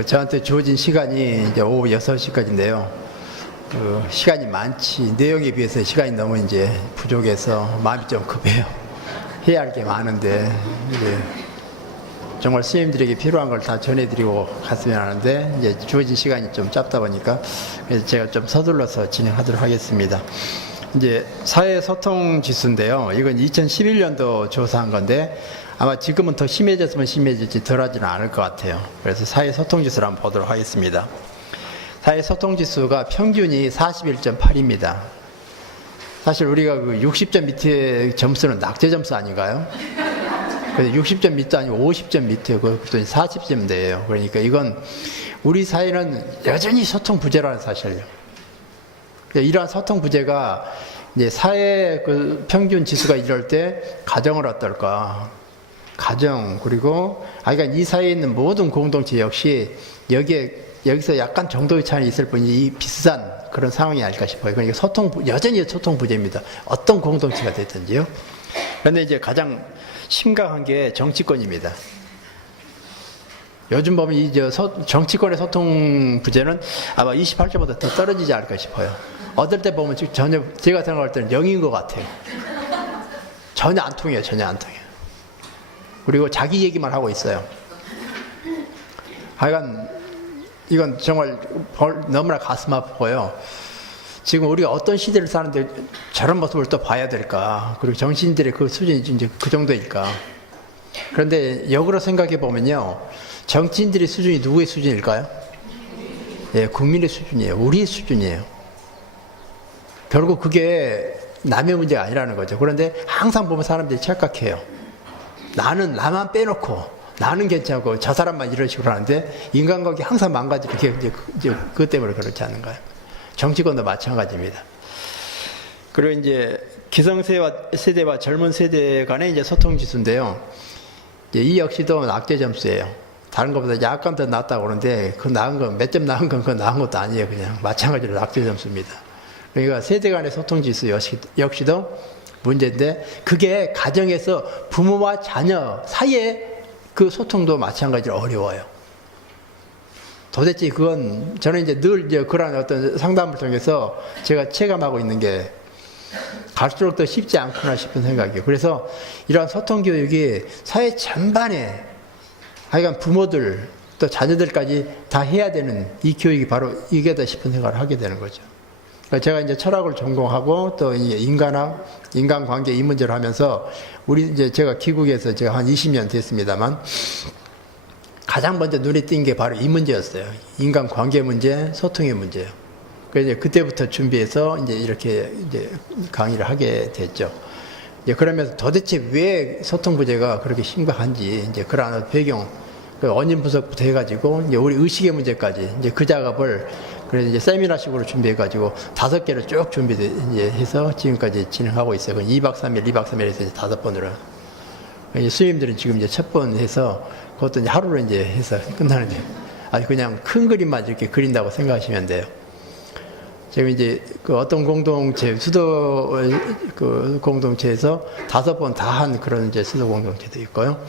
저한테 주어진 시간이 이제 오후 6시까지인데요. 시간이 많지, 내용에 비해서 시간이 너무 이제 부족해서 마음이 좀 급해요. 해야 할 게 많은데, 이제 정말 스님들에게 필요한 걸 다 전해드리고 갔으면 하는데, 이제 주어진 시간이 좀 짧다 보니까, 그래서 제가 좀 서둘러서 진행하도록 하겠습니다. 이제 사회소통 지수인데요. 이건 2011년도 조사한 건데, 아마 지금은 더 심해졌으면 심해질지 덜하지는 않을 것 같아요. 그래서 사회소통 지수를 한번 보도록 하겠습니다. 사회소통 지수가 평균이 41.8입니다. 사실 우리가 그 60점 밑에 점수는 낙제 점수 아닌가요? 그래서 60점 밑도 아니고 50점 밑에 그것도 40점대예요. 그러니까 이건 우리 사회는 여전히 소통 부재라는 사실이에요. 이러한 소통 부재가 이제 사회 그 평균 지수가 이럴 때 가정을 어떨까? 가정, 그리고 그러니까 이 사회에 있는 모든 공동체 역시 여기서 약간 정도의 차이가 있을 뿐이지 비슷한 그런 상황이 아닐까 싶어요. 그러니까 여전히 소통 부재입니다. 어떤 공동체가 됐든지요. 그런데 이제 가장 심각한 게 정치권입니다. 요즘 보면 정치권의 소통 부재는 아마 28점보다 더 떨어지지 않을까 싶어요. 어떨 때 보면 전혀 제가 생각할 때는 0인 것 같아요. 전혀 안 통해요. 전혀 안 통해요. 그리고 자기 얘기만 하고 있어요. 하여간 이건 정말 너무나 가슴 아프고요. 지금 우리가 어떤 시대를 사는데 저런 모습을 또 봐야 될까? 그리고 정치인들의 그 수준이 이제 그 정도일까? 그런데 역으로 생각해 보면요, 정치인들의 수준이 누구의 수준일까요? 예, 국민의 수준이에요. 우리의 수준이에요. 결국 그게 남의 문제가 아니라는 거죠. 그런데 항상 보면 사람들이 착각해요. 나만 빼놓고, 나는 괜찮고, 저 사람만 이런 식으로 하는데, 인간관계 항상 망가지는 게 이제 그것 때문에 그렇지 않은가요? 정치권도 마찬가지입니다. 그리고 이제 기성세대와 젊은 세대 간의 이제 소통 지수인데요. 이 역시도 낙제 점수예요. 다른 것보다 약간 더 낫다고 그러는데, 그 나은 건, 몇 점 나은 건 그 나은 것도 아니에요. 그냥 마찬가지로 낙제 점수입니다. 그러니까 세대 간의 소통 지수 역시도 문제인데, 그게 가정에서 부모와 자녀 사이에 그 소통도 마찬가지로 어려워요. 도대체 저는 이제 늘 그런 어떤 상담을 통해서 제가 체감하고 있는 게 갈수록 더 쉽지 않구나 싶은 생각이에요. 그래서 이러한 소통 교육이 사회 전반에 하여간 부모들 또 자녀들까지 다 해야 되는 이 교육이 바로 이게다 싶은 생각을 하게 되는 거죠. 제가 이제 철학을 전공하고 또 인간학, 인간관계 이 문제를 하면서 제가 기국에서 제가 한 20년 됐습니다만 가장 먼저 눈에 띈 게 바로 이 문제였어요. 인간관계 문제, 소통의 문제예요. 그래서 그때부터 준비해서 이렇게 강의를 하게 됐죠. 그러면서 도대체 왜 소통 부재가 그렇게 심각한지 그런 배경, 그 원인 분석부터 해가지고 우리 의식의 문제까지 그 작업을 그래서 세미나식으로 준비해가지고 5개를 쭉 준비해서 지금까지 진행하고 있어요. 2박 3일, 2박 3일 해서 5번으로. 스님들은 지금 첫 번 해서 그것도 하루로 해서 끝나는데 아주 그냥 큰 그림만 이렇게 그린다고 생각하시면 돼요. 지금 그 어떤 공동체, 수도 그 공동체에서 5번 다 한 그런 수도 공동체도 있고요.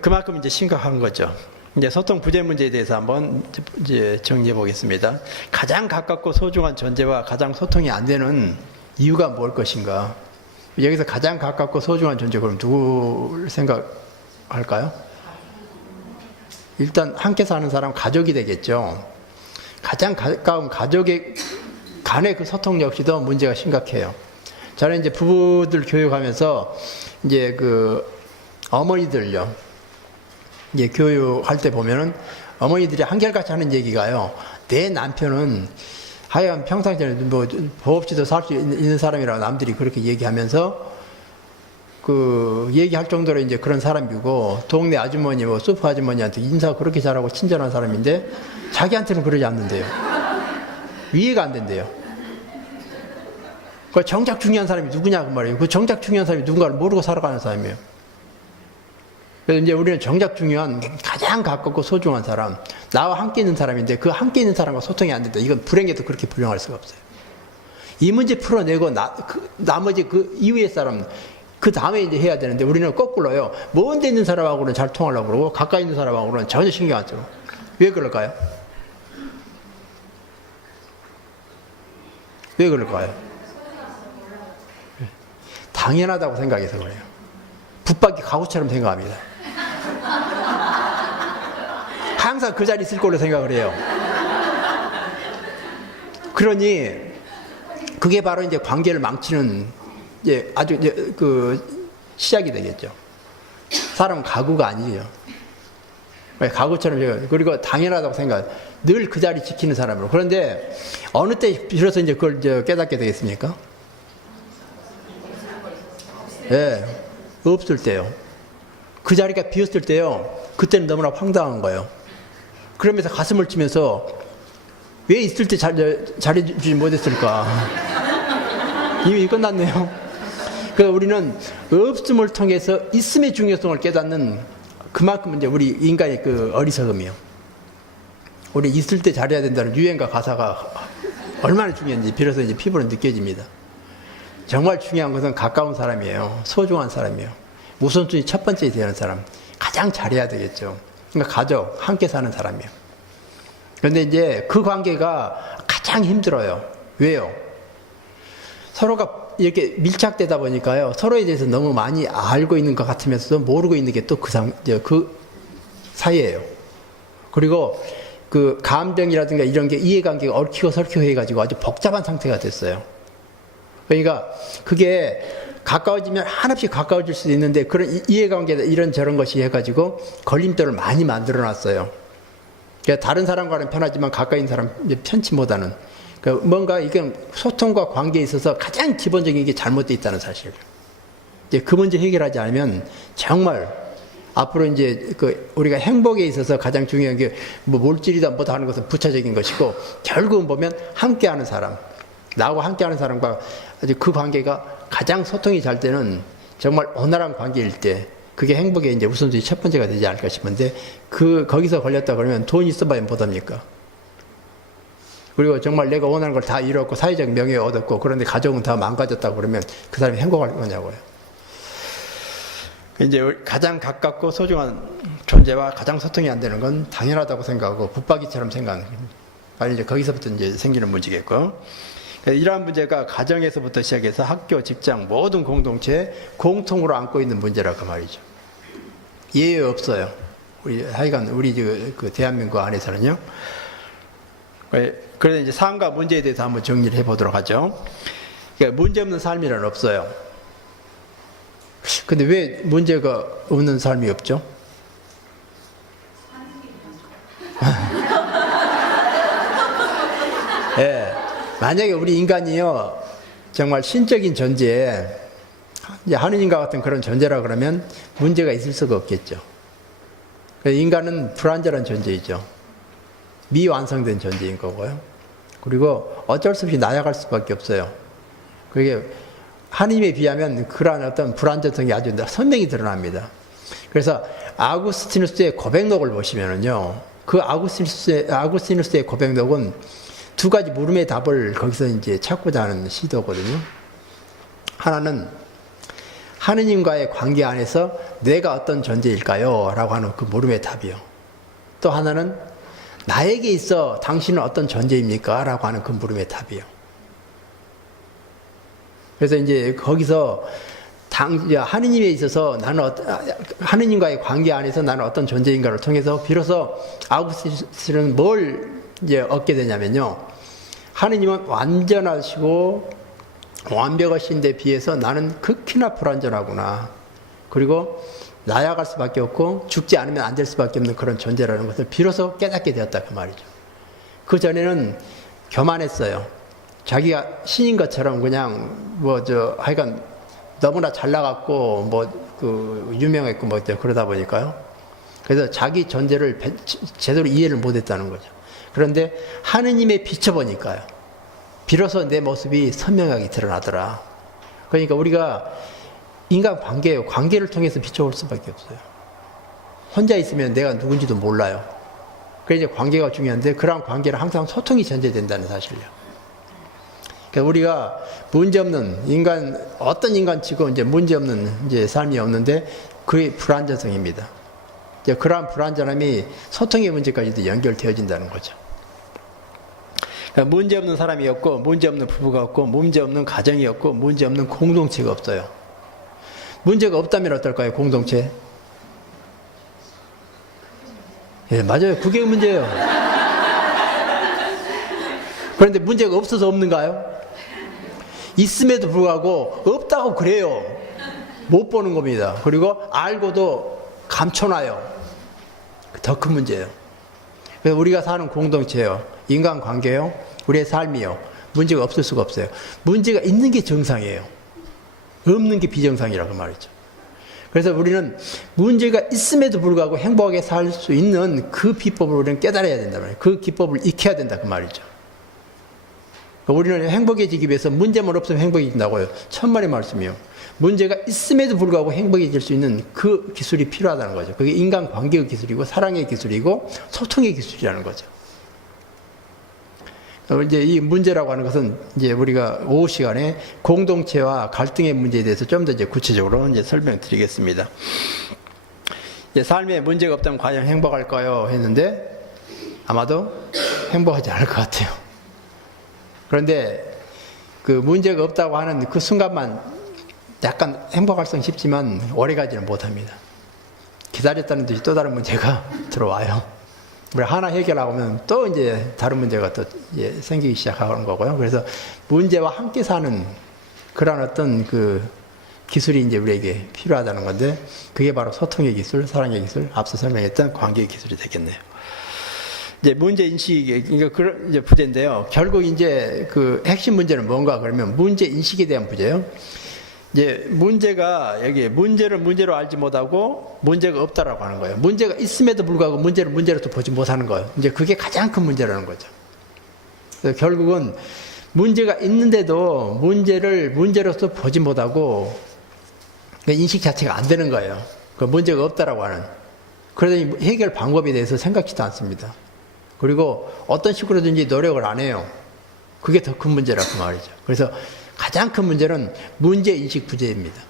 그만큼 심각한 거죠. 소통 부재 문제에 대해서 한번 정리해 보겠습니다. 가장 가깝고 소중한 존재와 가장 소통이 안 되는 이유가 뭘 것인가? 여기서 가장 가깝고 소중한 존재, 그럼 누구를 생각할까요? 일단 함께 사는 사람, 가족이 되겠죠. 가장 가까운 가족의 간의 그 소통 역시도 문제가 심각해요. 저는 부부들 교육하면서 그 어머니들요. 교육할 때 보면은 어머니들이 한결같이 하는 얘기가요. 내 남편은 하여간 평상시에 법 없이도 살 수 있는 사람이라고 남들이 그렇게 얘기하면서 얘기할 정도로 그런 사람이고, 동네 아주머니, 소프 아주머니한테 인사 그렇게 잘하고 친절한 사람인데 자기한테는 그러지 않는데요. 이해가 안 된대요. 정작 중요한 사람이 누구냐 그 말이에요. 정작 중요한 사람이 누군가를 모르고 살아가는 사람이에요. 그래서 우리는 정작 중요한 가장 가깝고 소중한 사람, 나와 함께 있는 사람인데 그 함께 있는 사람과 소통이 안 된다. 이건 불행해도 그렇게 불행할 수가 없어요. 이 문제 풀어내고 나머지 그 이후의 사람, 그 다음에 이제 해야 되는데 우리는 거꾸로요. 먼 데 있는 사람하고는 잘 통하려고 그러고 가까이 있는 사람하고는 전혀 신경 안 써요. 왜 그럴까요? 왜 그럴까요? 당연하다고 생각해서 그래요. 붙박이 가구처럼 생각합니다. 항상 그 자리에 있을 걸로 생각을 해요. 그러니 그게 바로 이제 관계를 망치는 이제 아주 이제 그 시작이 되겠죠. 사람은 가구가 아니에요. 가구처럼. 그리고 당연하다고 생각. 늘 그 자리 지키는 사람으로. 그런데 어느 때 비로소 이제 그걸 이제 깨닫게 되겠습니까? 예, 없을 때요. 그 자리가 비었을 때요. 그때는 너무나 황당한 거예요. 그러면서 가슴을 치면서 왜 있을 때 잘해주지 못했을까? 이미 끝났네요. 그래서 우리는 없음을 통해서 있음의 중요성을 깨닫는 그만큼 이제 우리 인간의 그 어리석음이요. 우리 있을 때 잘해야 된다는 유행가 가사가 얼마나 중요한지 비로소 이제 피부로 느껴집니다. 정말 중요한 것은 가까운 사람이에요. 소중한 사람이에요. 우선순위 첫 번째 되는 사람. 가장 잘해야 되겠죠. 그러니까 가족, 함께 사는 사람이에요. 그런데 이제 그 관계가 가장 힘들어요. 왜요? 서로가 이렇게 밀착되다 보니까요. 서로에 대해서 너무 많이 알고 있는 것 같으면서도 모르고 있는 게 또 그 사이예요. 그리고 그 감정이라든가 이런 게 이해관계가 얽히고 설키고 해가지고 아주 복잡한 상태가 됐어요. 그러니까 그게 가까워지면 한없이 가까워질 수도 있는데 그런 이해관계 이런 저런 것이 해가지고 걸림돌을 많이 만들어놨어요. 그러니까 다른 사람과는 편하지만 가까이 있는 사람 편치 못하는. 그러니까 뭔가 이게 소통과 관계에 있어서 가장 기본적인 게 잘못되어 있다는 사실. 이제 그 문제 해결하지 않으면 정말 앞으로 이제 그 우리가 행복에 있어서 가장 중요한 게 뭐 물질이다 뭐다 하는 것은 부차적인 것이고 결국은 보면 함께하는 사람, 나하고 함께하는 사람과 아주 그 관계가 가장 소통이 잘 되는 정말 원활한 관계일 때 그게 행복의 이제 우선순위 첫 번째가 되지 않을까 싶은데 거기서 걸렸다 그러면 돈 있어봐야 못합니까? 그리고 정말 내가 원하는 걸 다 이뤘고 사회적 명예 얻었고 그런데 가족은 다 망가졌다고 그러면 그 사람이 행복할 거냐고요. 이제 가장 가깝고 소중한 존재와 가장 소통이 안 되는 건 당연하다고 생각하고 붙박이처럼 생각하는 거예요. 아니 이제 거기서부터 이제 생기는 문제겠고. 이러한 문제가 가정에서부터 시작해서 학교, 직장, 모든 공동체에 공통으로 안고 있는 문제라고 말이죠. 예외 없어요. 하여간 우리 그 대한민국 안에서는요. 그래서 이제 삶과 문제에 대해서 한번 정리를 해보도록 하죠. 그러니까 문제 없는 삶이란 없어요. 근데 왜 문제가 없는 삶이 없죠? 예. 만약에 우리 인간이요, 정말 신적인 존재에, 이제 하느님과 같은 그런 존재라 그러면 문제가 있을 수가 없겠죠. 인간은 불완전한 존재이죠. 미완성된 존재인 거고요. 그리고 어쩔 수 없이 나아갈 수밖에 없어요. 그게 하느님에 비하면 그러한 어떤 불완전성이 아주 선명히 드러납니다. 그래서 아구스티누스의 고백록을 보시면은요, 그 아구스티누스의 고백록은 두 가지 물음의 답을 거기서 이제 찾고자 하는 시도거든요. 하나는 하느님과의 관계 안에서 내가 어떤 존재일까요? 라고 하는 그 물음의 답이요. 또 하나는 나에게 있어 당신은 어떤 존재입니까? 라고 하는 그 물음의 답이요. 그래서 이제 거기서 하느님에 있어서 하느님과의 관계 안에서 나는 어떤 존재인가를 통해서 비로소 아구스티누스는 뭘 이제 얻게 되냐면요. 하느님은 완전하시고 완벽하신 데 비해서 나는 극히나 불완전하구나. 그리고 나아갈 수밖에 없고 죽지 않으면 안 될 수밖에 없는 그런 존재라는 것을 비로소 깨닫게 되었다 그 말이죠. 그 전에는 교만했어요. 자기가 신인 것처럼 그냥 하여간 너무나 잘 나갔고 유명했고 그러다 보니까요. 그래서 자기 존재를 제대로 이해를 못했다는 거죠. 그런데 하느님에 비춰보니까요. 비로소 내 모습이 선명하게 드러나더라. 그러니까 우리가 인간 관계예요. 관계를 통해서 비춰볼 수밖에 없어요. 혼자 있으면 내가 누군지도 몰라요. 그래서 관계가 중요한데 그런 관계는 항상 소통이 전제된다는 사실이에요. 그러니까 우리가 문제없는 인간, 어떤 인간치고 이제 문제없는 이제 삶이 없는데 그게 불완전성입니다. 이제 그러한 불완전함이 소통의 문제까지도 연결되어진다는 거죠. 그러니까 문제없는 사람이 없고, 문제없는 부부가 없고, 문제없는 가정이 없고, 문제없는 공동체가 없어요. 문제가 없다면 어떨까요, 공동체? 예, 맞아요. 그게 문제예요. 그런데 문제가 없어서 없는가요? 있음에도 불구하고 없다고 그래요. 못 보는 겁니다. 그리고 알고도 감춰놔요. 더 큰 문제예요. 그래서 우리가 사는 공동체요, 인간관계요, 우리의 삶이요, 문제가 없을 수가 없어요. 문제가 있는 게 정상이에요. 없는 게 비정상이라고 말이죠. 그래서 우리는 문제가 있음에도 불구하고 행복하게 살 수 있는 그 비법을 우리는 깨달아야 된다 말이에요. 그 기법을 익혀야 된다 그 말이죠. 우리는 행복해지기 위해서 문제만 없으면 행복해진다고요. 천만의 말씀이요. 문제가 있음에도 불구하고 행복해질 수 있는 그 기술이 필요하다는 거죠. 그게 인간관계의 기술이고 사랑의 기술이고 소통의 기술이라는 거죠. 이제 이 문제라고 하는 것은 이제 우리가 오후 시간에 공동체와 갈등의 문제에 대해서 좀 더 이제 구체적으로 이제 설명드리겠습니다. 이제 삶에 문제가 없다면 과연 행복할까요? 했는데 아마도 행복하지 않을 것 같아요. 그런데 그 문제가 없다고 하는 그 순간만 약간 행복할성 싶지만 오래가지는 못합니다. 기다렸다는 듯이 또 다른 문제가 들어와요. 우리 하나 해결하면 또 이제 다른 문제가 또 이제 생기기 시작하는 거고요. 그래서 문제와 함께 사는 그런 어떤 그 기술이 이제 우리에게 필요하다는 건데 그게 바로 소통의 기술, 사랑의 기술, 앞서 설명했던 관계의 기술이 되겠네요. 이제 문제 인식이 이제 부제인데요. 결국 이제 그 핵심 문제는 뭔가 그러면 문제 인식에 대한 부제예요. 이제 문제가 여기 문제를 문제로 알지 못하고 문제가 없다라고 하는 거예요. 문제가 있음에도 불구하고 문제를 문제로서 보지 못하는 거예요. 이제 그게 가장 큰 문제라는 거죠. 그래서 결국은 문제가 있는데도 문제를 문제로서 보지 못하고 인식 자체가 안 되는 거예요. 그 문제가 없다라고 하는. 그러더니 해결 방법에 대해서 생각지도 않습니다. 그리고 어떤 식으로든지 노력을 안 해요. 그게 더 큰 문제라고 말이죠. 그래서 가장 큰 문제는 문제인식 부재입니다.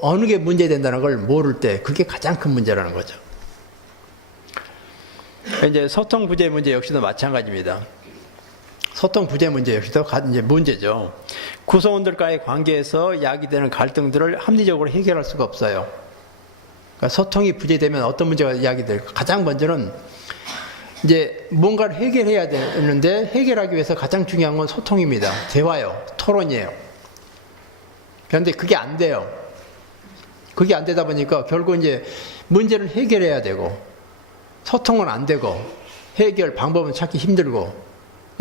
어느 게 문제된다는 걸 모를 때 그게 가장 큰 문제라는 거죠. 이제 소통 부재 문제 역시도 마찬가지입니다. 소통 부재 문제 역시도 이제 문제죠. 구성원들과의 관계에서 야기되는 갈등들을 합리적으로 해결할 수가 없어요. 그러니까 소통이 부재되면 어떤 문제가 야기될까? 가장 먼저는 이제 뭔가를 해결해야 되는데 해결하기 위해서 가장 중요한 건 소통입니다. 대화요. 토론이에요. 그런데 그게 안 돼요. 그게 안 되다 보니까 결국 이제 문제를 해결해야 되고 소통은 안 되고 해결 방법은 찾기 힘들고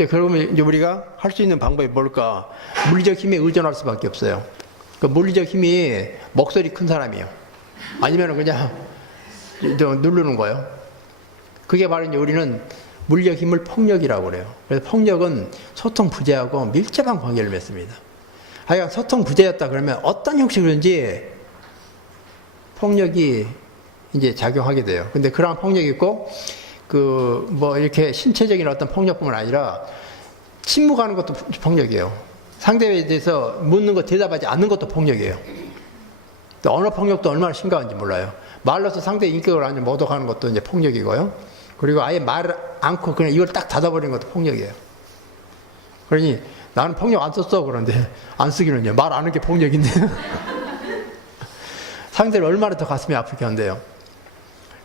그러면 이제 우리가 할 수 있는 방법이 뭘까? 물리적 힘에 의존할 수밖에 없어요. 그 물리적 힘이 목소리 큰 사람이에요. 아니면 그냥 누르는 거예요. 그게 바로 이제 우리는 물리적 힘을 폭력이라고 그래요. 그래서 폭력은 소통 부재하고 밀접한 관계를 맺습니다. 하여간 소통 부재였다 그러면 어떤 형식으로든지 폭력이 이제 작용하게 돼요. 근데 그러한 폭력이 있고, 이렇게 신체적인 어떤 폭력뿐만 아니라 침묵하는 것도 폭력이에요. 상대에 대해서 묻는 거 대답하지 않는 것도 폭력이에요. 또 언어 폭력도 얼마나 심각한지 몰라요. 말로서 상대의 인격을 완전 모독하는 것도 이제 폭력이고요. 그리고 아예 말을 않고 그냥 이걸 딱 닫아버리는 것도 폭력이에요. 그러니 나는 폭력 안 썼어. 그런데 안 쓰기는요. 말 안 하는 게 폭력인데. 상대를 얼마나 더 가슴이 아프게 한대요.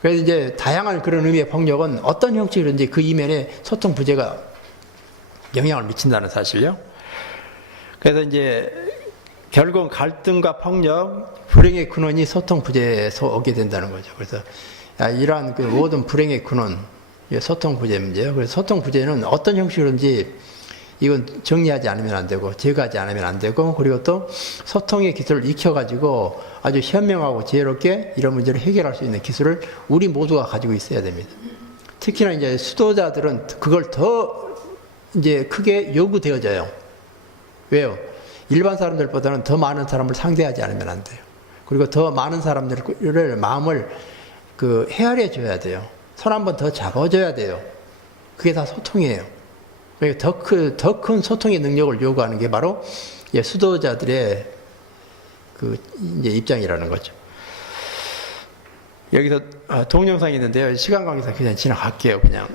그래서 이제 다양한 그런 의미의 폭력은 어떤 형식이든지 그 이면에 소통 부재가 영향을 미친다는 사실이요. 그래서 이제 결국 갈등과 폭력, 불행의 근원이 소통 부재에서 오게 된다는 거죠. 그래서 이러한 그 모든 불행의 근원, 소통 부재 문제예요. 그래서 소통 부재는 어떤 형식으로든지 이건 정리하지 않으면 안 되고 제거하지 않으면 안 되고 그리고 또 소통의 기술을 익혀가지고 아주 현명하고 지혜롭게 이런 문제를 해결할 수 있는 기술을 우리 모두가 가지고 있어야 됩니다. 특히나 이제 수도자들은 그걸 더 이제 크게 요구되어져요. 왜요? 일반 사람들보다는 더 많은 사람을 상대하지 않으면 안 돼요. 그리고 더 많은 사람들의 마음을 헤아려 줘야 돼요. 손 한 번 더 잡아줘야 돼요. 그게 다 소통이에요. 그러니까 더 큰 소통의 능력을 요구하는 게 바로 수도자들의 그 이제 입장이라는 거죠. 여기서 동영상이 있는데요. 시간 관계상 그냥 지나갈게요. 그냥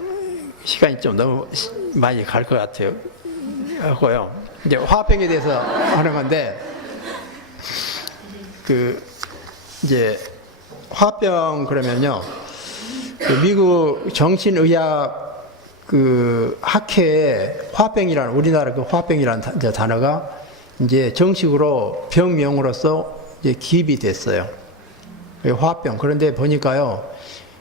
시간이 좀 너무 많이 갈 것 같아요. 하고요. 이제 화병에 대해서 하는 건데 그 이제 화병 그러면요. 그 미국 정신의학 그 학회에 화병이라는 우리나라 그 화병이라는 단어가 이제 정식으로 병명으로서 이제 기입이 됐어요. 화병. 그런데 보니까요,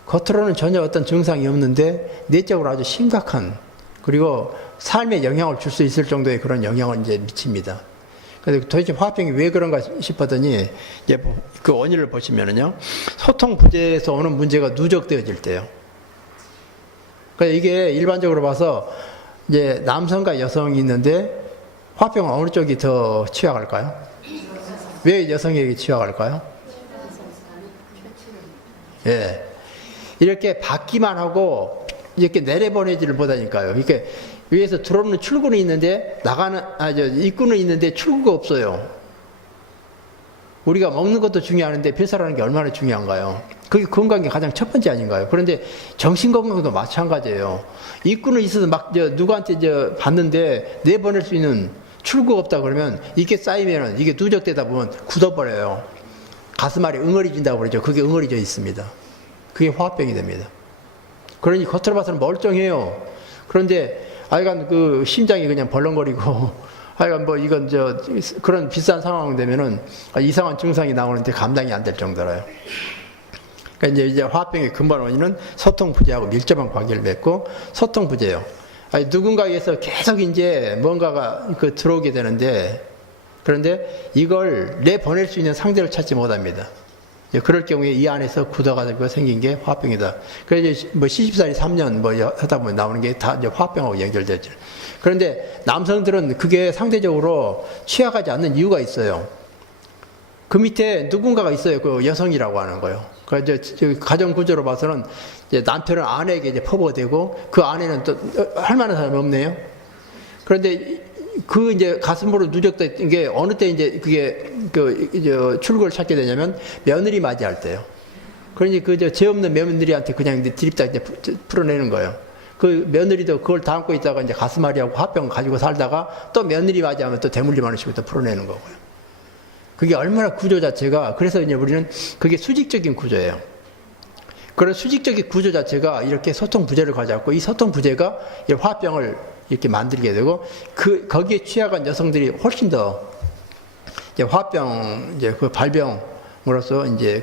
겉으로는 전혀 어떤 증상이 없는데 내적으로 아주 심각한 그리고 삶에 영향을 줄 수 있을 정도의 그런 영향을 이제 미칩니다. 그래서 도대체 화병이 왜 그런가 싶었더니 이제 그 원인을 보시면은요, 소통 부재에서 오는 문제가 누적되어질 때요. 그러니까 이게 일반적으로 봐서 이제 남성과 여성이 있는데 화병은 어느 쪽이 더 취약할까요? 왜 여성에게 취약할까요? 예. 이렇게 받기만 하고 이렇게 내려보내지를 못하니까요. 이렇게 위에서 들어오는 출구는 있는데 입구는 있는데 출구가 없어요. 우리가 먹는 것도 중요한데 배설하는 게 얼마나 중요한가요? 그게 건강이 가장 첫 번째 아닌가요? 그런데 정신건강도 마찬가지예요. 입구는 있어서 막 누구한테 받는데 내보낼 수 있는 출구가 없다 그러면 이게 쌓이면은 이게 누적되다 보면 굳어버려요. 가슴알이 응어리진다고 그러죠. 그게 응어리져 있습니다. 그게 화병이 됩니다. 그러니 겉으로 봐서는 멀쩡해요. 그런데 하여간 그 심장이 그냥 벌렁거리고 하여간 뭐 이건 그런 비싼 상황 되면은 이상한 증상이 나오는데 감당이 안 될 정도로요. 그러니까 이제 화병의 근본 원인은 소통 부재하고 밀접한 관계를 맺고 소통 부재예요. 누군가에서 계속 이제 뭔가가 들어오게 되는데 그런데 이걸 내보낼 수 있는 상대를 찾지 못합니다. 그럴 경우에 이 안에서 굳어가지고 생긴 게 화병이다. 그래서 뭐 시집살이 3년 뭐 하다 보면 나오는 게 다 이제 화병하고 연결되죠. 그런데 남성들은 그게 상대적으로 취약하지 않는 이유가 있어요. 그 밑에 누군가가 있어요. 그 여성이라고 하는 거요. 그래서 이제 가정 구조로 봐서는 이제 남편은 아내에게 이제 퍼부어대고 그 아내는 또 할 만한 사람이 없네요. 그런데 그 이제 가슴으로 누적된 게 어느 때 이제 그게 출구를 찾게 되냐면 며느리 맞이할 때요. 그러니 죄 없는 며느리한테 그냥 드립다 이제 풀어내는 거예요. 그 며느리도 그걸 담고 있다가 이제 가슴앓이하고 화병 가지고 살다가 또 며느리 맞이하면 또 대물림하는 식으로 또 풀어내는 거고요. 그게 얼마나 구조 자체가 그래서 이제 우리는 그게 수직적인 구조예요. 그런 수직적인 구조 자체가 이렇게 소통 부재를 가져왔고 이 소통 부재가 이 화병을 이렇게 만들게 되고 거기에 취약한 여성들이 훨씬 더 이제 화병 그 발병으로서 이제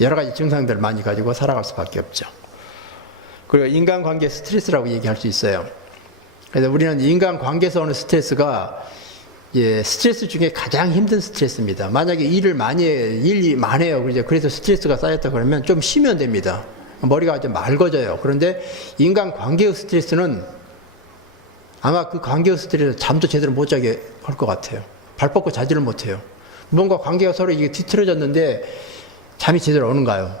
여러 가지 증상들을 많이 가지고 살아갈 수밖에 없죠. 그리고 인간관계 스트레스라고 얘기할 수 있어요. 그래서 우리는 인간관계에서 오는 스트레스가 스트레스 중에 가장 힘든 스트레스입니다. 만약에 일이 많이 해요. 그래서 스트레스가 쌓였다 그러면 좀 쉬면 됩니다. 머리가 좀 맑아져요. 그런데 인간관계의 스트레스는 아마 그 관계의 스트레스 잠도 제대로 못 자게 할 것 같아요. 발 뻗고 자지를 못해요. 뭔가 관계가 서로 이게 뒤틀어졌는데 잠이 제대로 오는가요?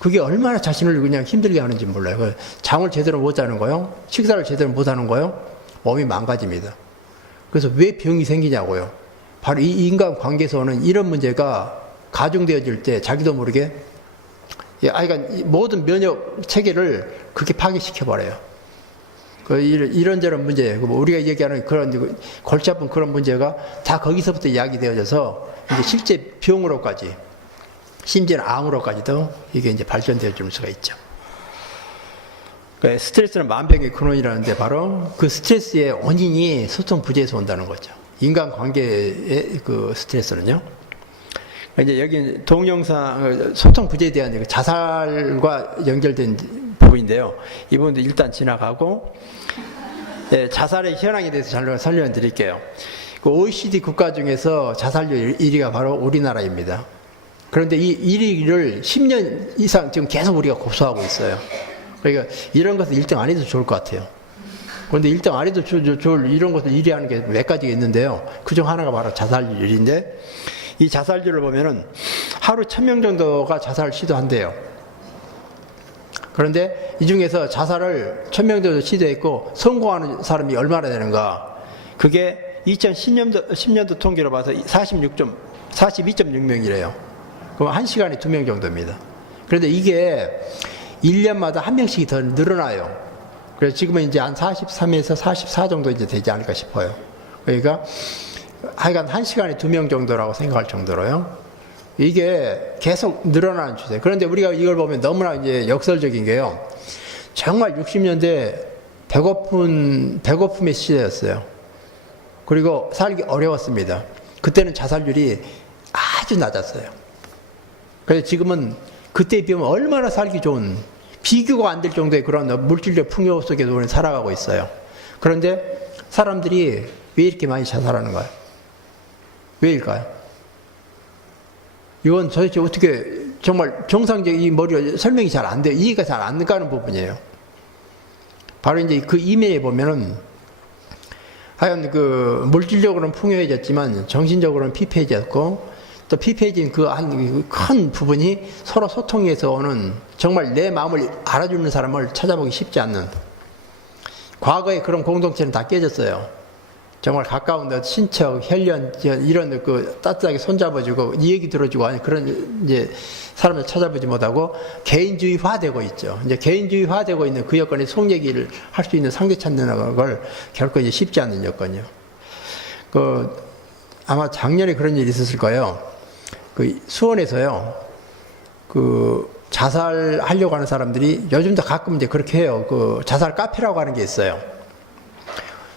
그게 얼마나 자신을 그냥 힘들게 하는지 몰라요. 잠을 제대로 못 자는 거요. 식사를 제대로 못 하는 거요. 몸이 망가집니다. 그래서 왜 병이 생기냐고요. 바로 이 인간관계에서 오는 이런 문제가 가중되어질 때 자기도 모르게 그러니까 모든 면역 체계를 그렇게 파괴시켜버려요. 이런저런 문제, 우리가 얘기하는 그런 골치 아픈 그런 문제가 다 거기서부터 이야기되어져서 이제 실제 병으로까지, 심지어는 암으로까지도 이게 이제 발전되어 줄 수가 있죠. 그러니까 스트레스는 만병의 근원이라는데 바로 그 스트레스의 원인이 소통 부재에서 온다는 거죠. 인간관계의 그 스트레스는요. 이제 여기 동영상 소통 부재에 대한 자살과 연결된 부분인데요. 이 부분도 일단 지나가고 자살의 현황에 대해서 설명을 드릴게요. 그 OECD 국가 중에서 자살률 1위가 바로 우리나라입니다. 그런데 이 1위를 10년 이상 지금 계속 우리가 고수하고 있어요. 그러니까 이런 것을 1등 안 해도 좋을 것 같아요. 그런데 1등 안 해도 좋을 이런 것을 1위 하는 게 몇 가지가 있는데요. 그중 하나가 바로 자살률인데 이 자살률을 보면은 하루 1000명 정도가 자살을 시도한대요. 그런데 이 중에서 자살을 1000명 정도 시도했고 성공하는 사람이 얼마나 되는가? 그게 10년도 통계로 봐서 42.6명이래요. 그럼 1시간에 2명 정도입니다. 그런데 이게 1년마다 1명씩이 더 늘어나요. 그래서 지금은 이제 한 43에서 44 정도 이제 되지 않을까 싶어요. 그러니까 하여간 1시간에 2명 정도라고 생각할 정도로요. 이게 계속 늘어나는 추세. 그런데 우리가 이걸 보면 너무나 이제 역설적인 게요. 정말 60년대 배고픔의 시대였어요. 그리고 살기 어려웠습니다. 그때는 자살률이 아주 낮았어요. 그래서 지금은 그때에 비하면 얼마나 살기 좋은, 비교가 안 될 정도의 그런 물질적 풍요 속에서 우리는 살아가고 있어요. 그런데 사람들이 왜 이렇게 많이 자살하는가요? 왜일까요? 이건 도대체 어떻게, 정말 정상적인 이 머리가 설명이 잘 안 돼요. 이해가 잘 안 가는 부분이에요. 바로 이제 그 이면에 보면은, 하여간 그 물질적으로는 풍요해졌지만 정신적으로는 피폐해졌고, 또 피폐해진 그 한 큰 부분이 서로 소통해서 오는, 정말 내 마음을 알아주는 사람을 찾아보기 쉽지 않는, 과거에 그런 공동체는 다 깨졌어요. 정말 가까운 친척, 혈연, 이런 그 따뜻하게 손잡아주고, 이 얘기 들어주고, 아니, 그런 이제 사람을 찾아보지 못하고, 개인주의화되고 있죠. 이제 개인주의화되고 있는 그 여건에 속 얘기를 할 수 있는 상대 찾는 걸 결코 이제 쉽지 않은 여건이요. 아마 작년에 그런 일이 있었을 거예요. 수원에서요, 자살하려고 하는 사람들이 요즘도 가끔 이제 그렇게 해요. 자살 카페라고 하는 게 있어요.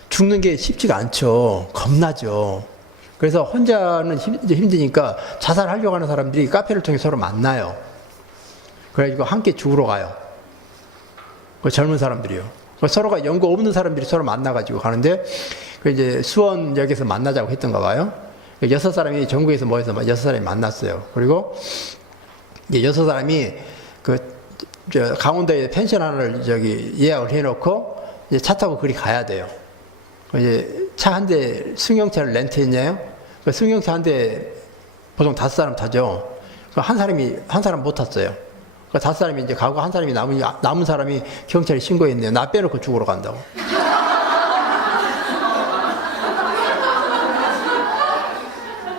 죽는 게 쉽지가 않죠. 겁나죠. 그래서 혼자는 힘드니까 자살하려고 하는 사람들이 카페를 통해 서로 만나요. 그래가지고 함께 죽으러 가요. 젊은 사람들이요. 서로가 연고 없는 사람들이 서로 만나가지고 가는데, 이제 수원역에서 만나자고 했던가 봐요. 6사람이 전국에서 모여서 6사람이 만났어요. 그리고 이제 6사람이 강원도에 펜션 하나를 예약을 해놓고 이제 차 타고 그리 가야 돼요. 이제 차 한 대, 승용차를 렌트했냐요? 승용차 한 대 보통 5사람 타죠. 한 사람 못 탔어요. 5사람이 이제 가고 한 사람이 남은 사람이 경찰에 신고했네요. 나 빼놓고 죽으러 간다고.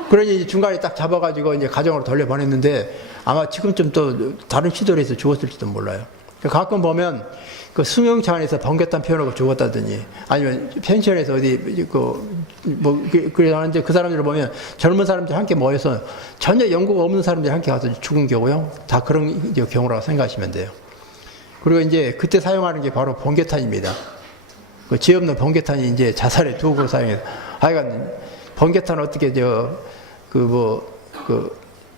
그러니 이제 중간에 딱 잡아가지고 이제 가정으로 돌려보냈는데 아마 지금쯤 또 다른 시도를 해서 죽었을지도 몰라요. 가끔 보면 승용차 안에서 번개탄 피워놓고 죽었다더니, 아니면 펜션에서 어디 그래서 하는데 그 사람들을 보면 젊은 사람들 함께 모여서 전혀 연고가 없는 사람들이 함께 가서 죽은 경우요. 다 그런 경우라고 생각하시면 돼요. 그리고 이제 그때 사용하는 게 바로 번개탄입니다. 죄 없는 번개탄이 이제 자살의 도구로 사용해서, 하여간 번개탄 어떻게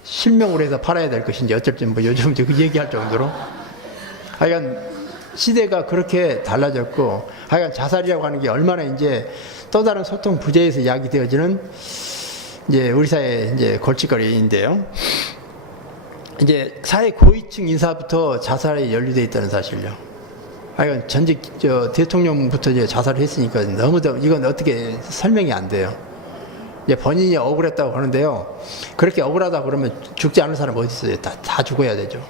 실명으로 해서 팔아야 될 것인지 어쩔지 요즘 그 얘기할 정도로. 하여간 시대가 그렇게 달라졌고, 하여간 자살이라고 하는 게 얼마나 이제 또 다른 소통 부재에서 야기되어지는 이제 우리 사회의 이제 골칫거리인데요. 이제 사회 고위층 인사부터 자살에 연루되어 있다는 사실요. 하여간 전직 대통령부터 이제 자살을 했으니까 너무도 이건 어떻게 설명이 안 돼요. 이제 본인이 억울했다고 하는데요. 그렇게 억울하다 그러면 죽지 않은 사람 어디 있어요? 다 죽어야 되죠.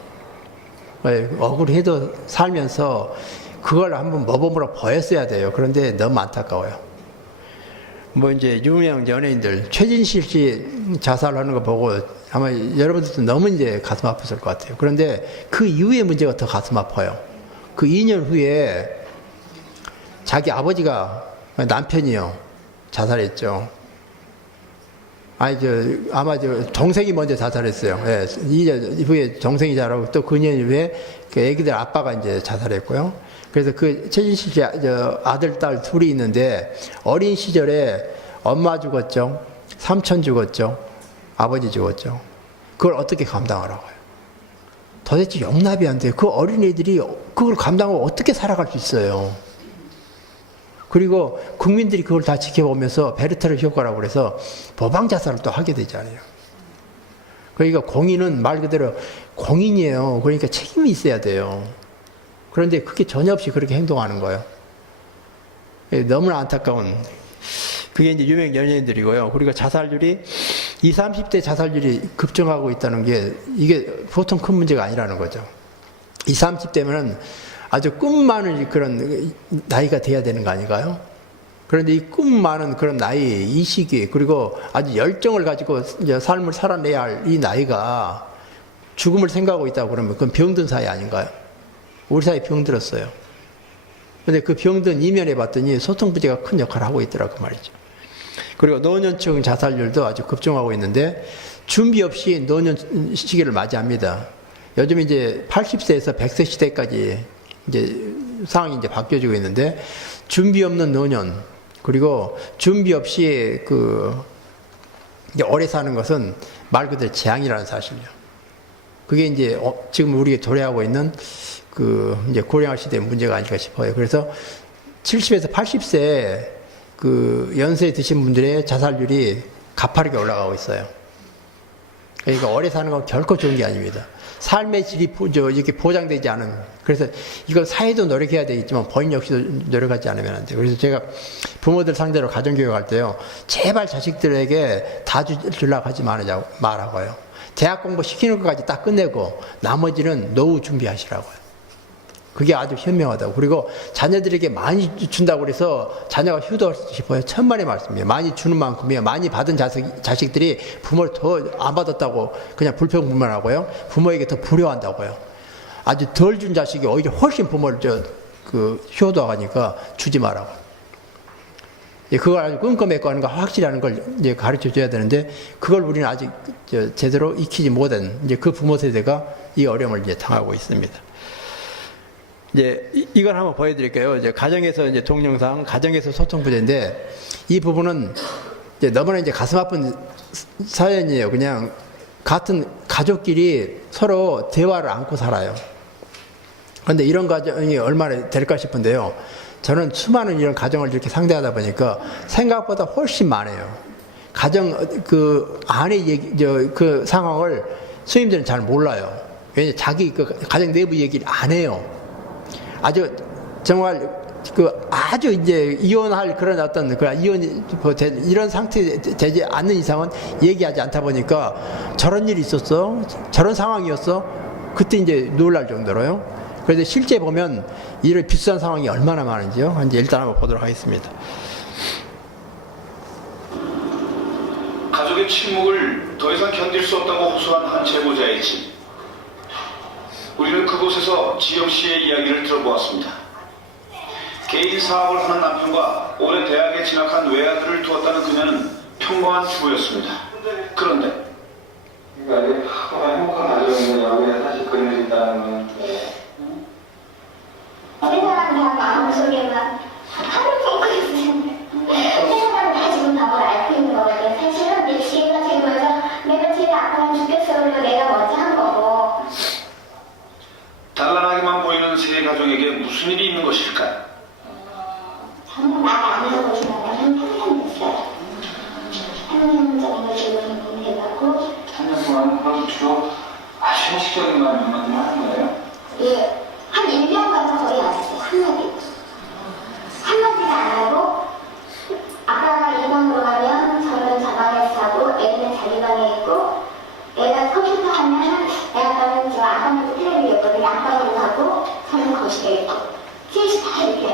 억울해도 살면서 그걸 한번 모범으로 보였어야 돼요. 그런데 너무 안타까워요. 이제 유명 연예인들 최진실 씨 자살하는 거 보고 아마 여러분들도 너무 이제 가슴 아팠을 것 같아요. 그런데 그 이후의 문제가 더 가슴 아파요. 그 2년 후에 자기 아버지가, 남편이요, 자살했죠. 아마 동생이 먼저 자살했어요. 예, 2년 후에 동생이 자살하고 또 그 년 후에 그 애기들 아빠가 이제 자살했고요. 그래서 그 최진실 씨 아들, 딸 둘이 있는데 어린 시절에 엄마 죽었죠. 삼촌 죽었죠. 아버지 죽었죠. 그걸 어떻게 감당하라고요? 도대체 용납이 안 돼요. 그 어린애들이 그걸 감당하고 어떻게 살아갈 수 있어요? 그리고 국민들이 그걸 다 지켜보면서 베르테르 효과라고 그래서 보방자살을 또 하게 되잖아요. 그러니까 공인은 말 그대로 공인이에요. 그러니까 책임이 있어야 돼요. 그런데 그게 전혀 없이 그렇게 행동하는 거예요. 너무나 안타까운, 그게 이제 유명 연예인들이고요. 그리고 자살률이 20, 30대 자살률이 급증하고 있다는 게 이게 보통 큰 문제가 아니라는 거죠. 20, 30대면은 아주 꿈 많은 그런 나이가 돼야 되는 거 아닌가요? 그런데 이 꿈 많은 그런 나이, 이 시기, 그리고 아주 열정을 가지고 이제 삶을 살아내야 할 이 나이가 죽음을 생각하고 있다고 그러면 그건 병든 사이 아닌가요? 우리 사이 병들었어요. 근데 그 병든 이면에 봤더니 소통부재가 큰 역할을 하고 있더라고 말이죠. 그리고 노년층 자살률도 아주 급증하고 있는데 준비 없이 노년 시기를 맞이합니다. 요즘 이제 80세에서 100세 시대까지 이제 상황이 이제 바뀌어지고 있는데 준비 없는 노년, 그리고 준비 없이 이제 오래 사는 것은 말 그대로 재앙이라는 사실이요. 그게 이제 지금 우리가 도래하고 있는 이제 고령화 시대의 문제가 아닐까 싶어요. 그래서 70에서 80세 연세에 드신 분들의 자살률이 가파르게 올라가고 있어요. 그러니까 오래 사는 건 결코 좋은 게 아닙니다. 삶의 질이 이렇게 보장되지 않은, 그래서 이걸 사회도 노력해야 되겠지만 본인 역시도 노력하지 않으면 안 돼요. 그래서 제가 부모들 상대로 가정교육할 때요, 제발 자식들에게 다 주려고 하지 말라고요. 대학 공부 시키는 것까지 딱 끝내고 나머지는 노후 준비하시라고요. 그게 아주 현명하다고. 그리고 자녀들에게 많이 준다고 해서 자녀가 효도하고 싶어요. 천만의 말씀이에요. 많이 주는 만큼이요. 많이 받은 자식들이 부모를 더 안 받았다고 그냥 불평불만하고요. 부모에게 더 불효한다고요. 아주 덜 준 자식이 오히려 훨씬 부모를 효도하니까 주지 말라고. 그걸 아주 끔끔했고 하는 거 확실히 하는 걸 이제 가르쳐 줘야 되는데, 그걸 우리는 아직 제대로 익히지 못한 이제 그 부모 세대가 이 어려움을 이제 당하고 있습니다. 이제 이걸 한번 보여드릴게요. 이제 가정에서 이제 동영상, 가정에서 소통 부재인데, 이 부분은 이제 너무나 이제 가슴 아픈 사연이에요. 그냥 같은 가족끼리 서로 대화를 안고 살아요. 그런데 이런 가정이 얼마나 될까 싶은데요. 저는 수많은 이런 가정을 이렇게 상대하다 보니까 생각보다 훨씬 많아요. 가정 안의 얘기, 그 상황을 스님들은 잘 몰라요. 왜냐면 자기 가정 내부 얘기를 안 해요. 아주 정말 아주 이제 이혼할 그런 어떤 이런 상태 되지 않는 이상은 얘기하지 않다 보니까 저런 일이 있었어, 저런 상황이었어, 그때 이제 놀랄 정도로요. 그런데 실제 보면 이런 비슷한 상황이 얼마나 많은지요. 이제 일단 한번 보도록 하겠습니다. 가족의 침묵을 더 이상 견딜 수 없다고 호소한 한 제보자의 집. 우리는 그곳에서 지영 씨의 이야기를 들어보았습니다. 개인 사업을 하는 남편과 올해 대학에 진학한 외아들을 두었다는 그녀는 평범한 주부였습니다. 그런데 그러니까 행복한 가정이냐고 사실 그려진다는 건 세상은 마음속에만 하루 종일 세상은 다 지금 답을 앓고 있는 거거든요. 사실은 내 지혜가 제일 먼저 내가 제일 아파서 죽겠어 그리고 내가 먼저 한 거고. 단란하게만 보이는 세 가정에게 무슨 일이 있는 것일까요? 저는 말 안 해보시면 항상 됐어요. 항상 정말 지금 공개하고 3년 동안 그럼 주로 아주 형식적인 말만 하는 거예요? 예. 한 1년간 거의 안 했어요. 한마디도 안 하고, 아빠가 이 방으로 가면 저는 저 방에서 자고, 애는 자기 방에 있고, 애가 컴퓨터 하면 아빠는 저 아빠는 텔레비였거든요. 안방으로 가고, 저는 거실에 있고, 셋이 다 이렇게.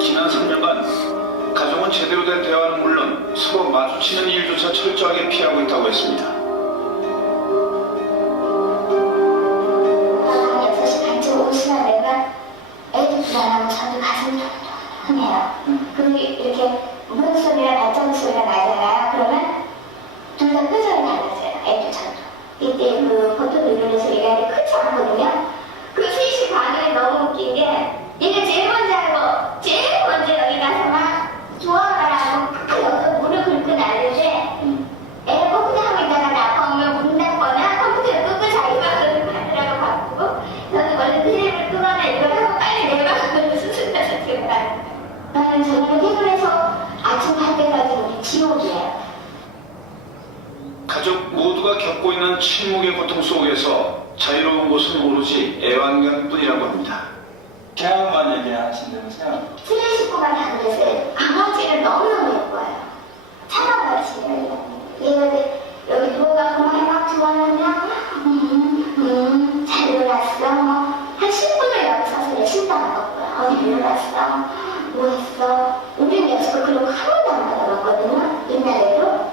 지난 3년간 가족은 제대로 된 대화는 물론 서로 마주치는 일조차 철저하게 피하고 있다고 했습니다. 저는 가슴이 통통해요. 그리고 이렇게 문 소리나 발자국 소리가 나잖아요. 그러면 둘 다 표정이 달라져요. 애들처럼. 이때 보통 이런 소리가 크지 않거든요. 그 3시 반에 너무 웃긴 게 얘가 제일 먼저 하고 제일 먼저 여기 가서 막 좋아하라고 여기서 물을 긁고 나는데 애가 컴퓨터 하고 있다가 나빠 오면 문 닫거나 컴퓨터를 끄고 자기 방으로 가느라고 바쁘고 저는 원래 테레비를 끄거나 이걸 하고 빨리 내 방으로 수술해서 지금 가는 거예요. 나는 저녁에 퇴근해서 아침 갈 때까지 우리 지옥이에요. 가족 모두가 겪고 있는 침묵의 고통 속에서 자유로운 곳은 오로지 애완견뿐이라고 합니다. 태양만 얘기하신다면서요? 트레 식구가 다 그랬어요. 강아지를 너무너무 예뻐요. 차가워요, 얘가 여기 누워가서 막 좋아하면 잘 놀았어? 한 10분을 여기 서서 신당한 거고요. 어디 놀았어? 뭐 했어? 우리는 여기서 그런 거 한 번도 안 받아봤거든요. 옛날에도.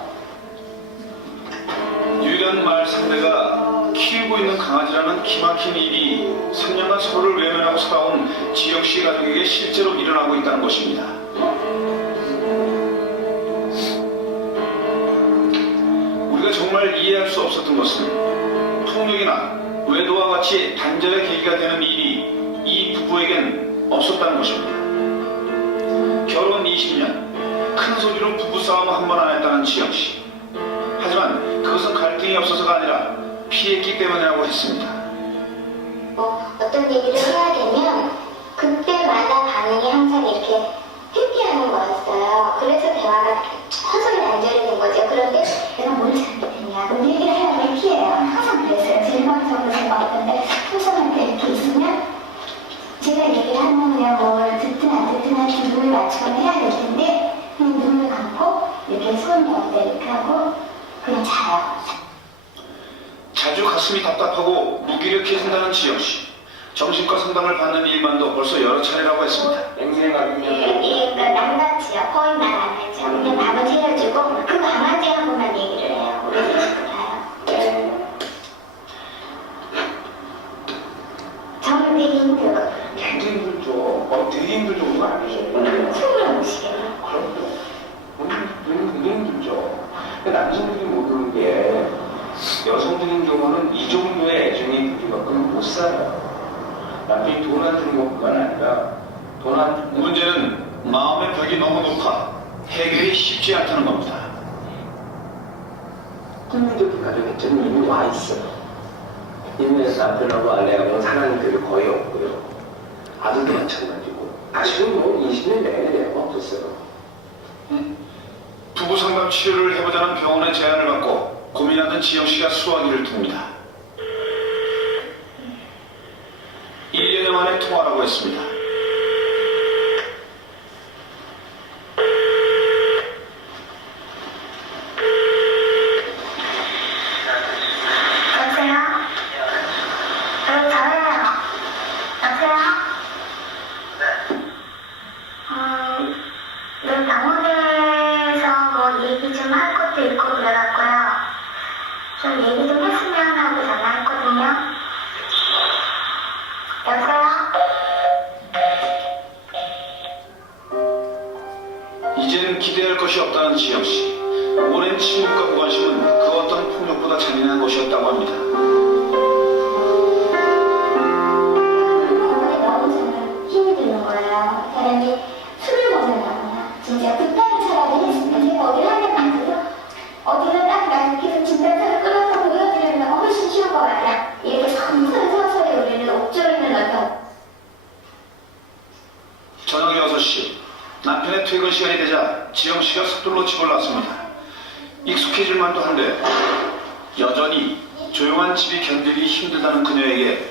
유일한 말 상대가 키우고 있는 강아지라는 기막힌 일이 3년간 서로를 외면하고 살아온 지영씨 가족에게 실제로 일어나고 있다는 것입니다. 우리가 정말 이해할 수 없었던 것은 폭력이나 외도와 같이 단절의 계기가 되는 일이 이 부부에겐 없었다는 것입니다. 결혼 20년, 큰 소리로 부부싸움 한 번 안 했다는 지영씨. 하지만 그것은 갈등이 없어서가 아니라 피했기 때문이라고 했습니다. 어떤 얘기를 해야 되면 그때마다 반응이 항상 이렇게 회피하는 거였어요. 그래서 대화가 서서히 단절이 된 거죠. 그런데 내가 뭘 잘못했냐. 그럼 얘기를 해야 돼 피해요. 항상 그랬어요. 제 일방적으로 제가 어떤데 소설한테 이렇게 있으면 제가 얘기를 하면 그냥 뭘 듣든 안 듣든 한 눈을 맞추거나 해야 될 텐데 그냥 눈을 감고 이렇게 손 옆에 이렇게 하고 그냥 자요. 자주 가슴이 답답하고 무기력해진다는 지영씨. 정신과 상담을 받는 일만도 벌써 여러 차례라고 했습니다. 그러니까 남같이요. 거의 말 안 하죠. 그냥 밥은 차려주고 그 강아지하고만 얘기를 해요. 우리 집도 가요. 저는 되게 힘들거든요. 되게 힘들죠. 되게 힘들죠. 그건 아니죠. 숨을 못 쉬게. 그럼요. 되게 힘들죠. 근데 남성들이 모르는 게 여성들인 경우는 이 정도의 애정이 그리만큼 못 살아요. 남편이 돈 안 주는 것뿐만 아니라 문제는 마음의 벽이 너무 높아 해결이 쉽지 않다는 겁니다. 국민적인 가정의 저는 이미 와 있어요. 이미 남편하고 아내하고는 사랑이 별로 거의 없고요. 아들도 마찬가지고. 아직은 뭐 20년 내내 없었어요. 부부 상담 치료를 해보자는 병원의 제안을 받고 고민하던 지영씨가 수화기를 둡니다. 1년여 만에 통화라고 했습니다. 여보세요? 저예요. 여보세요? 네, 병원에서 뭐 얘기 좀 할 것도 있고 그래갖고요. 좀 얘기 좀 했으면 하고 전화했거든요. 여보세요? 이제는 기대할 것이 없다는 지영씨. 오랜 친구과 무관심은 그 어떤 폭력보다 잔인한 것이었다고 합니다. 너무 저는 힘이 드는 거예요. 사람이 술을 먹는다거나 진짜 급하게 차라리 했으면 제가 어디를 하는 말고요. 어디를 딱 계속 진단서를 끌어서 보여드리면 훨씬 쉬운 것 같아요. 이렇게 서서히 우리는 옥조리는 어떤 저녁 6시 남편의 퇴근 시간이 되자 지영씨가 서둘러 집을 나섭니다. 익숙해질 만도 한데 여전히 조용한 집이 견디기 힘들다는 그녀에게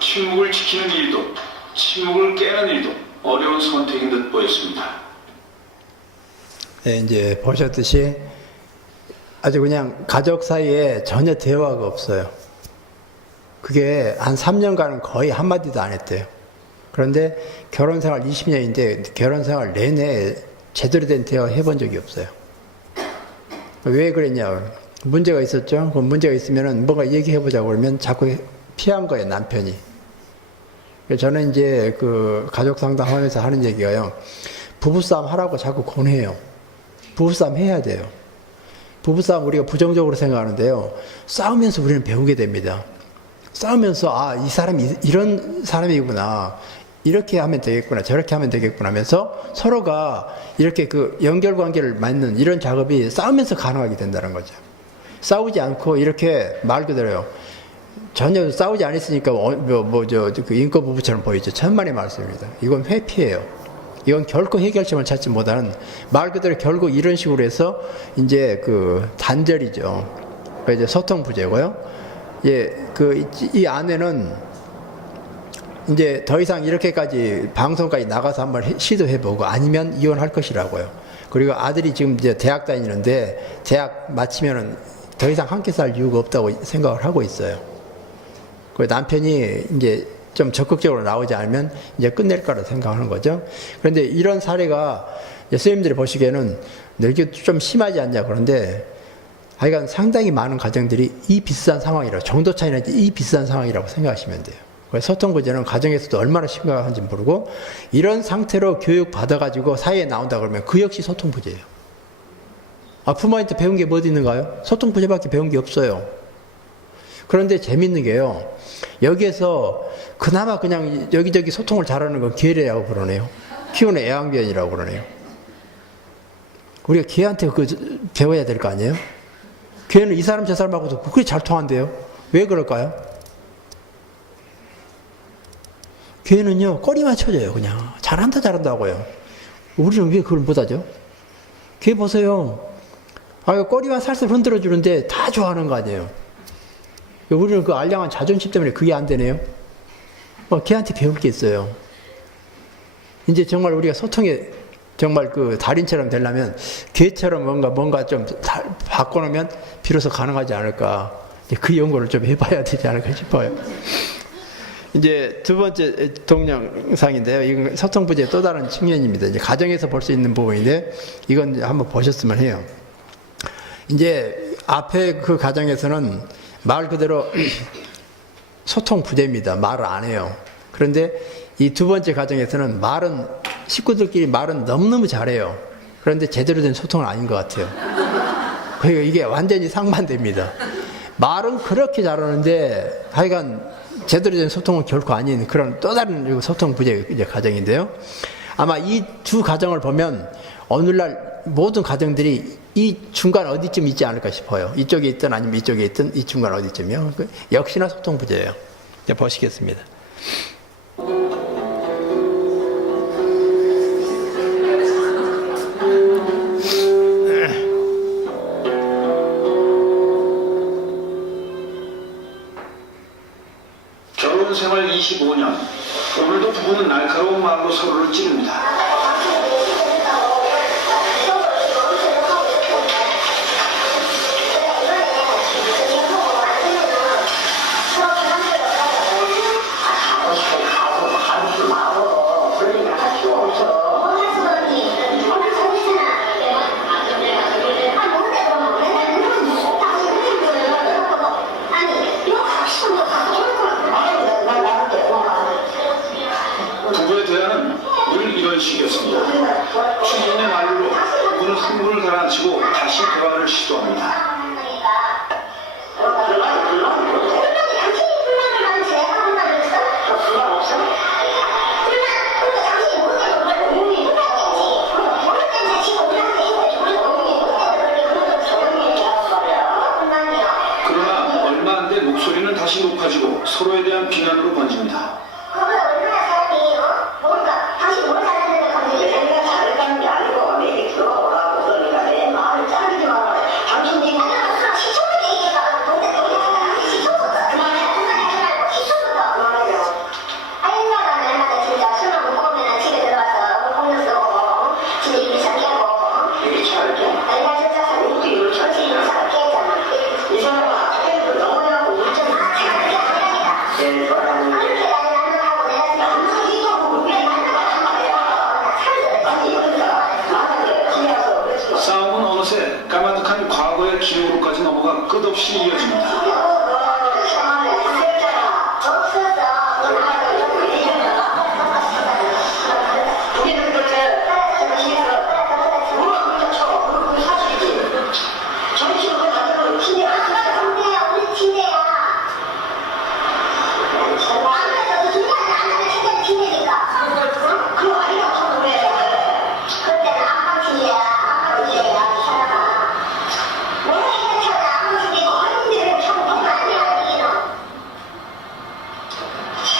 침묵을 지키는 일도 침묵을 깨는 일도 어려운 선택인 듯 보였습니다. 네, 이제 보셨듯이 아주 그냥 가족 사이에 전혀 대화가 없어요. 그게 한 3년간은 거의 한마디도 안 했대요. 그런데 결혼 생활 20년인데 결혼 생활 내내 제대로 된 대화 해본 적이 없어요. 왜 그랬냐? 문제가 있었죠. 그 문제가 있으면은 뭔가 얘기해보자고 그러면 자꾸 피한 거예요, 남편이. 저는 이제 그 가족 상담하면서 하는 얘기가요. 부부싸움 하라고 자꾸 권해요. 부부싸움 해야 돼요. 부부싸움 우리가 부정적으로 생각하는데요. 싸우면서 우리는 배우게 됩니다. 싸우면서 아, 이 사람이 이런 사람이구나. 이렇게 하면 되겠구나. 저렇게 하면 되겠구나 하면서 서로가 이렇게 그 연결관계를 맺는 이런 작업이 싸우면서 가능하게 된다는 거죠. 싸우지 않고 이렇게 말 그대로요. 전혀 싸우지 않았으니까 그 인권 부부처럼 보이죠. 천만의 말씀입니다. 이건 회피예요. 이건 결코 해결점을 찾지 못하는 말 그대로 결국 이런 식으로 해서 이제 그 단절이죠. 이제 소통 부재고요. 예, 이 아내는 이제 더 이상 이렇게까지 방송까지 나가서 한번 시도해보고 아니면 이혼할 것이라고요. 그리고 아들이 지금 이제 대학 다니는데 대학 마치면은 더 이상 함께 살 이유가 없다고 생각을 하고 있어요. 그 남편이 이제 좀 적극적으로 나오지 않으면 이제 끝낼 거라 생각하는 거죠. 그런데 이런 사례가 선생님들이 보시기에는 이게 좀 심하지 않냐 그런데 하여간 상당히 많은 가정들이 이 비슷한 상황이라고, 정도 차이는 이 비슷한 상황이라고 생각하시면 돼요. 소통 부재는 가정에서도 얼마나 심각한지 모르고 이런 상태로 교육 받아가지고 사회에 나온다 그러면 그 역시 소통 부재예요. 부모한테 배운 게 뭐 있는가요? 소통 부재밖에 배운 게 없어요. 그런데 재밌는 게요. 여기에서 그나마 그냥 여기저기 소통을 잘하는 건 개래라고 그러네요. 키우는 애완견이라고 그러네요. 우리가 개한테 배워야 될 거 아니에요? 개는 이 사람 저 사람하고도 그렇게 잘 통한대요. 왜 그럴까요? 개는요, 꼬리만 쳐줘요, 그냥. 잘한다고요. 우리는 왜 그걸 못하죠? 개 보세요. 꼬리만 살살 흔들어 주는데 다 좋아하는 거 아니에요? 우리는 그 알량한 자존심 때문에 그게 안 되네요. 개한테 배울 게 있어요. 이제 정말 우리가 소통에 정말 그 달인처럼 되려면 개처럼 뭔가 좀 바꿔놓으면 비로소 가능하지 않을까. 그 연구를 좀 해봐야 되지 않을까 싶어요. 이제 두 번째 동영상인데요. 이건 소통 부재의 또 다른 측면입니다. 이제 가정에서 볼 수 있는 부분인데 이건 이제 한번 보셨으면 해요. 이제 앞에 그 가정에서는 말 그대로 소통 부재입니다. 말을 안 해요. 그런데 이 두 번째 가정에서는 식구들끼리 말은 너무너무 잘해요. 그런데 제대로 된 소통은 아닌 것 같아요. 그러니까 이게 완전히 상반됩니다. 말은 그렇게 잘하는데 하여간 제대로 된 소통은 결코 아닌 그런 또 다른 소통 부재 이제 가정인데요. 아마 이 두 가정을 보면 오늘날 모든 가정들이 이 중간 어디쯤 있지 않을까 싶어요. 이쪽에 있든 아니면 이쪽에 있든 이 중간 어디쯤이요. 역시나 소통 부재예요. 이제 보시겠습니다. 결혼 생활 25년. 오늘도 부부는 날카로운 말로 서로를 찌릅니다. 부부의 대화는 늘 이런 식이었습니다. 주인의 말로 부부는 흥분을 가라앉히고 다시 대화를 시도합니다. 그러나 얼마 안 돼 목소리는 다시 높아지고 서로에 대한 비난으로 번집니다. 싸움은 어느새 까마득한 과거의 기록으로까지 넘어가 끝없이 이어집니다.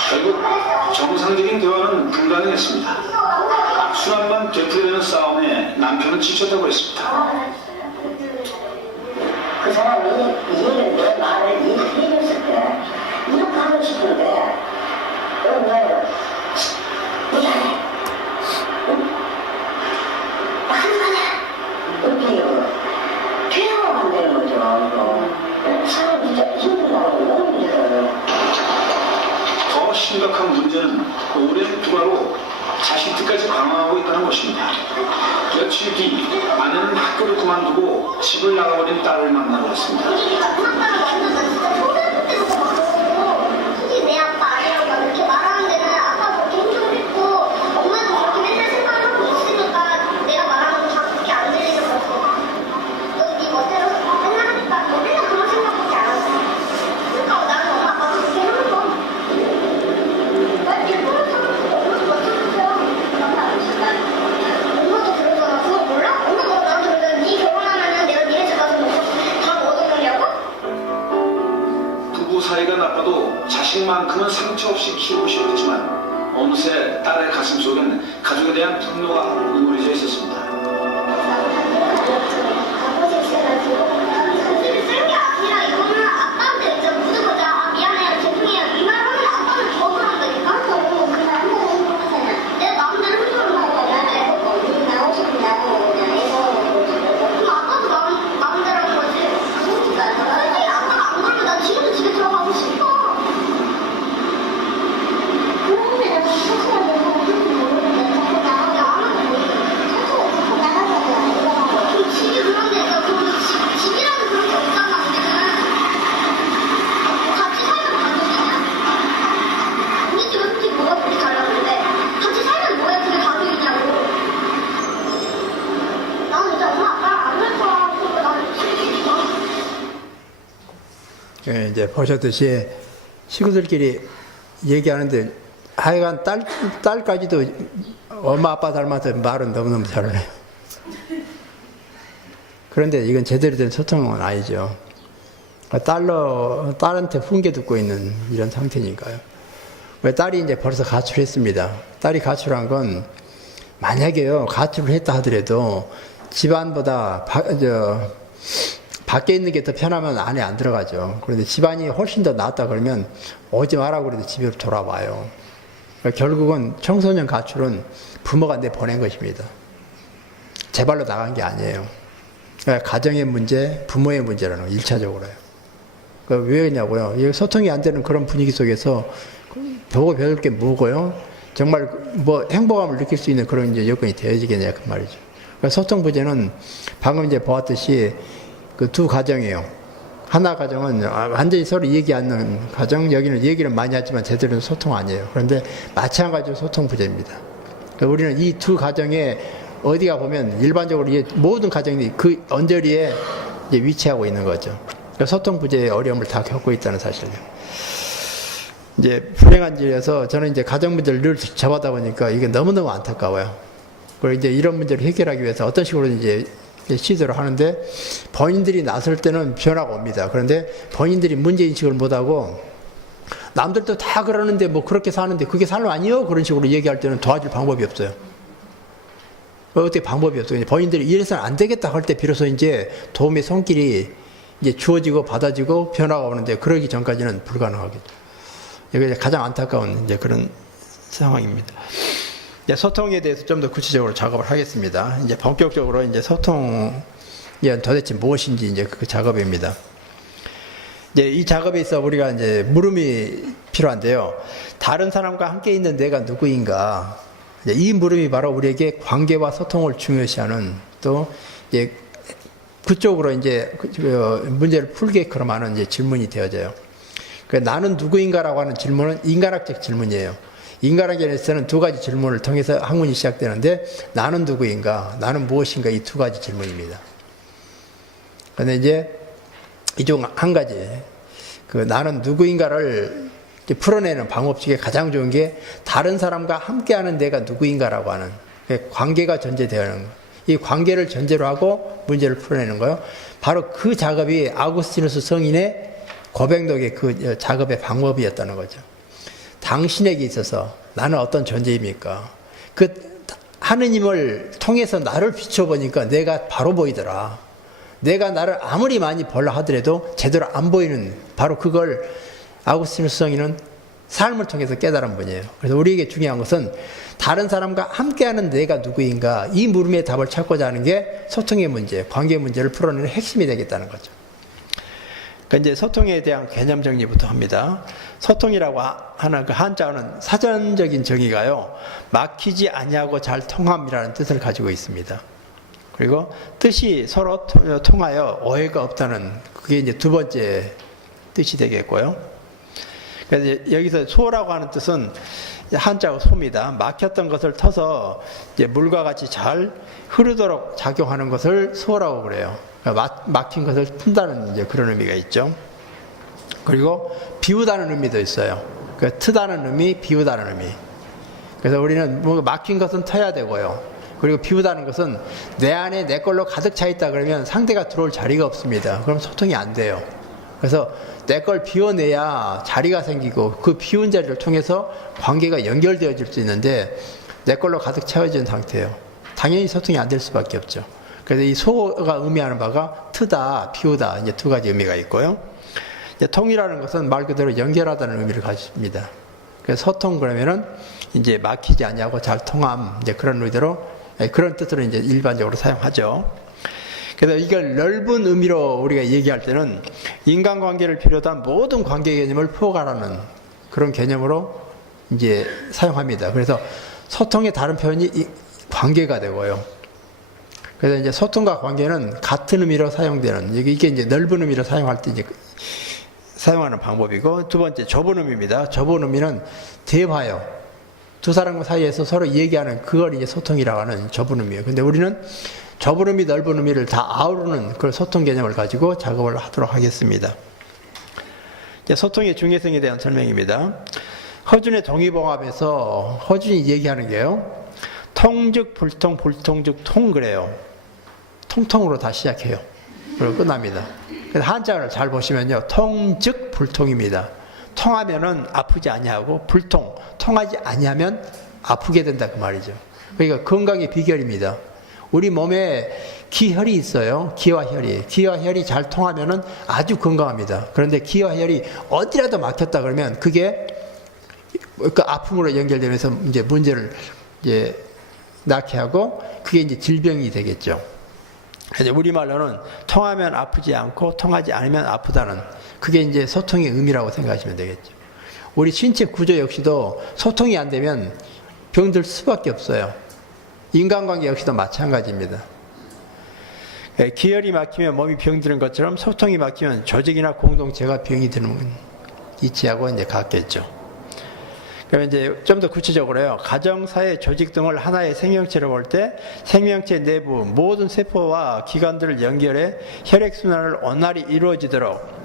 결국 정상적인 대화는 불가능했습니다. 악순환만 되풀이되는 싸움에 남편은 지쳤다고 했습니다. 그 사람이 이해를 내 말을 이해했을 때 이렇게 하고 싶은데 왜 미안해 응? 나 하는 거냐 심각한 문제는 오랜 불화로 자식 뜻까지 방황하고 있다는 것입니다. 며칠 뒤 아내는 학교를 그만두고 집을 나가버린 딸을 만나러 왔습니다. 솔직히 내 아빠 아니라고 그렇게 말하는 데는 아빠가 그렇게 행동했고 엄마도 그렇게 맨날 생각을 하고 있으니까 내가 말하는 거 다 그렇게 안 들리는 거지. 너네 멋대로 맨날 하니까 너 맨날 그런 생각밖에 안 하지. 그러니까 나는 엄마 아빠가 그렇게 하는 거. 나 이렇게 그런 사람 엄마도 마찬가지야. 엄마도 그러잖아. 그거 몰라? 엄마가 나한테 그러잖아. 네 결혼하면은 내가 니네 집 가서 밥 얻어먹냐고? 부부 사이가 나빠도 자식만큼은 상처 없이 키우고 싶었지만 어느새 딸의 가슴 속엔 가족에 대한 분노가 우물해져 있었습니다. 아버지 있어가지고 간섭이 센 게 아니라 이거는 아빠한테 진짜 묻은 거죠. 아 미안해요 죄송해요 이 말 하면 아빠는 더 그런다니까. 저는 그말 한 번에 행동하잖아. 내가 마음대로 행동을 하고 나도 언니 나오고 싶으면 나고 그냥 애서 그럼 아빠도 마음대로 하는 거지. 그러니까 솔직히 아빠가 안 그러면 난 지금도 집에 들어가고 싶어. 그러면 내가 청소하게 하고 모르는데 자꾸 나가게 안 하고 청소 자꾸 나가자고 이러고. 그럼 집이 그런 데니까 그러면 집이라는 그런 게 없잖아 우리는. 같이 살면 가족이냐? 우리 집은 솔직히 뭐가 그렇게 달랐는데 같이 살면 뭐야 그게 가족이냐고. 나는 이제 엄마 아빠랑 안 할 거야. 그러니까 나는 싫어. 이제 보셨듯이 식구들끼리 얘기하는데 하여간 딸까지도 엄마 아빠 닮아서 말은 너무너무 잘해요. 그런데 이건 제대로 된 소통은 아니죠. 딸한테 훈계 듣고 있는 이런 상태니까요. 왜 딸이 이제 벌써 가출했습니다. 딸이 가출한 건 만약에요 가출을 했다 하더라도 집안보다 밖에 있는 게 더 편하면 안에 안 들어가죠. 그런데 집안이 훨씬 더 낫다 그러면 오지 마라고 그래도 집으로 돌아와요. 그러니까 결국은 청소년 가출은 부모가 내보낸 것입니다. 제 발로 나간 게 아니에요. 그러니까 가정의 문제, 부모의 문제라는 거 1차적으로요. 그러니까 왜 그러냐고요. 소통이 안 되는 그런 분위기 속에서 보고 배울 게 뭐고요. 정말 뭐 행복함을 느낄 수 있는 그런 이제 여건이 되어지겠냐 그 말이죠. 그러니까 소통 부재는 방금 이제 보았듯이 그 두 가정이에요. 하나 가정은 완전히 서로 얘기 않는 가정, 여기는 얘기를 많이 하지만 제대로 소통 아니에요. 그런데 마찬가지로 소통 부재입니다. 그러니까 우리는 이 두 가정에 어디가 보면 일반적으로 모든 가정이 그 언저리에 이제 위치하고 있는 거죠. 그러니까 소통 부재의 어려움을 다 겪고 있다는 사실이에요. 이제 불행한 일에서 저는 이제 가정 문제를 늘 접하다 보니까 이게 너무너무 안타까워요. 그리고 이제 이런 문제를 해결하기 위해서 어떤 식으로 이제 시도를 하는데 본인들이 나설 때는 변화가 옵니다. 그런데 본인들이 문제인식을 못하고 남들도 다 그러는데 뭐 그렇게 사는데 그게 삶 아니요? 그런 식으로 얘기할 때는 도와줄 방법이 없어요. 어떻게 방법이 없어요. 본인들이 이래서는 안 되겠다 할 때 비로소 이제 도움의 손길이 이제 주어지고 받아지고 변화가 오는데 그러기 전까지는 불가능하겠죠. 이게 가장 안타까운 이제 그런 상황입니다. 이제 소통에 대해서 좀 더 구체적으로 작업을 하겠습니다. 이제 본격적으로 이제 소통이 도대체 무엇인지 이제 그 작업입니다. 이제 이 작업에 있어 우리가 이제 물음이 필요한데요. 다른 사람과 함께 있는 내가 누구인가? 이 물음이 바로 우리에게 관계와 소통을 중요시하는 또 이제 그쪽으로 이제 문제를 풀게끔 하는 이제 질문이 되어져요. 나는 누구인가라고 하는 질문은 인간학적 질문이에요. 인간학에서는 두 가지 질문을 통해서 학문이 시작되는데 나는 누구인가, 나는 무엇인가 이 두 가지 질문입니다. 그런데 이제 이 중 한 가지 그 나는 누구인가를 풀어내는 방법 중에 가장 좋은 게 다른 사람과 함께하는 내가 누구인가라고 하는 관계가 전제되어 있는 거예요. 이 관계를 전제로 하고 문제를 풀어내는 거예요. 바로 그 작업이 아구스티누스 성인의 고백록의 그 작업의 방법이었다는 거죠. 당신에게 있어서 나는 어떤 존재입니까? 그 하느님을 통해서 나를 비춰보니까 내가 바로 보이더라. 내가 나를 아무리 많이 벌라 하더라도 제대로 안 보이는 바로 그걸 아구스티누스 성인은 삶을 통해서 깨달은 분이에요. 그래서 우리에게 중요한 것은 다른 사람과 함께하는 내가 누구인가 이 물음의 답을 찾고자 하는 게 소통의 문제, 관계의 문제를 풀어내는 핵심이 되겠다는 거죠. 그러니까 이제 소통에 대한 개념 정리부터 합니다. 소통이라고 하는 그 한자어는 사전적인 정의가요, 막히지 아니하고 잘 통함이라는 뜻을 가지고 있습니다. 그리고 뜻이 서로 통하여 오해가 없다는, 그게 이제 두 번째 뜻이 되겠고요. 그래서 여기서 소라고 하는 뜻은 한자어 소입니다. 막혔던 것을 터서 이제 물과 같이 잘 흐르도록 작용하는 것을 소라고 그래요. 그러니까 막힌 것을 푼다는 이제 그런 의미가 있죠. 그리고 비우다는 의미도 있어요. 그러니까 트다는 의미, 비우다는 의미. 그래서 우리는 뭔가 막힌 것은 터야 되고요. 그리고 비우다는 것은 내 안에 내 걸로 가득 차 있다 그러면 상대가 들어올 자리가 없습니다. 그럼 소통이 안 돼요. 그래서 내 걸 비워내야 자리가 생기고 그 비운 자리를 통해서 관계가 연결되어질 수 있는데 내 걸로 가득 채워진 상태예요. 당연히 소통이 안 될 수밖에 없죠. 그래서 이 소가 의미하는 바가 트다, 비우다, 이제 두 가지 의미가 있고요. 이제 통이라는 것은 말 그대로 연결하다는 의미를 가집니다. 그래서 소통 그러면은 이제 막히지 아니하고 잘 통함, 이제 그런 의도로, 그런 뜻으로 이제 일반적으로 사용하죠. 그래서 이걸 넓은 의미로 우리가 얘기할 때는 인간관계를 비롯한 모든 관계 개념을 포괄하는 그런 개념으로 이제 사용합니다. 그래서 소통의 다른 표현이 관계가 되고요. 그래서 이제 소통과 관계는 같은 의미로 사용되는, 이게 이제 넓은 의미로 사용할 때 이제 사용하는 방법이고, 두 번째 좁은 의미입니다. 좁은 의미는 대화요. 두 사람 사이에서 서로 얘기하는 그걸 이제 소통이라고 하는 좁은 의미예요. 근데 우리는 좁은 의미, 넓은 의미를 다 아우르는 그런 소통 개념을 가지고 작업을 하도록 하겠습니다. 이제 소통의 중요성에 대한 설명입니다. 허준의 동의봉합에서 허준이 얘기하는 게요, 통즉 불통, 불통즉 통 그래요. 통통으로 다 시작해요. 그리고 끝납니다. 그래서 한자를 잘 보시면요, 통즉 불통입니다. 통하면은 아프지 아니하고, 불통, 통하지 아니하면 아프게 된다 그 말이죠. 그러니까 건강의 비결입니다. 우리 몸에 기혈이 있어요. 기와 혈이. 기와 혈이 잘 통하면은 아주 건강합니다. 그런데 기와 혈이 어디라도 막혔다 그러면 그게 그 아픔으로 연결되면서 이제 문제를 이제 낳게 하고, 그게 이제 질병이 되겠죠. 그래서 우리말로는 통하면 아프지 않고 통하지 않으면 아프다는, 그게 이제 소통의 의미라고 생각하시면 되겠죠. 우리 신체 구조 역시도 소통이 안 되면 병들 수밖에 없어요. 인간관계 역시도 마찬가지입니다. 기혈이 막히면 몸이 병드는 것처럼 소통이 막히면 조직이나 공동체가 병이 드는 이치하고 이제 같겠죠. 그러면 이제 좀 더 구체적으로요, 가정, 사회, 조직 등을 하나의 생명체로 볼 때 생명체 내부 모든 세포와 기관들을 연결해 혈액순환을 원활히 이루어지도록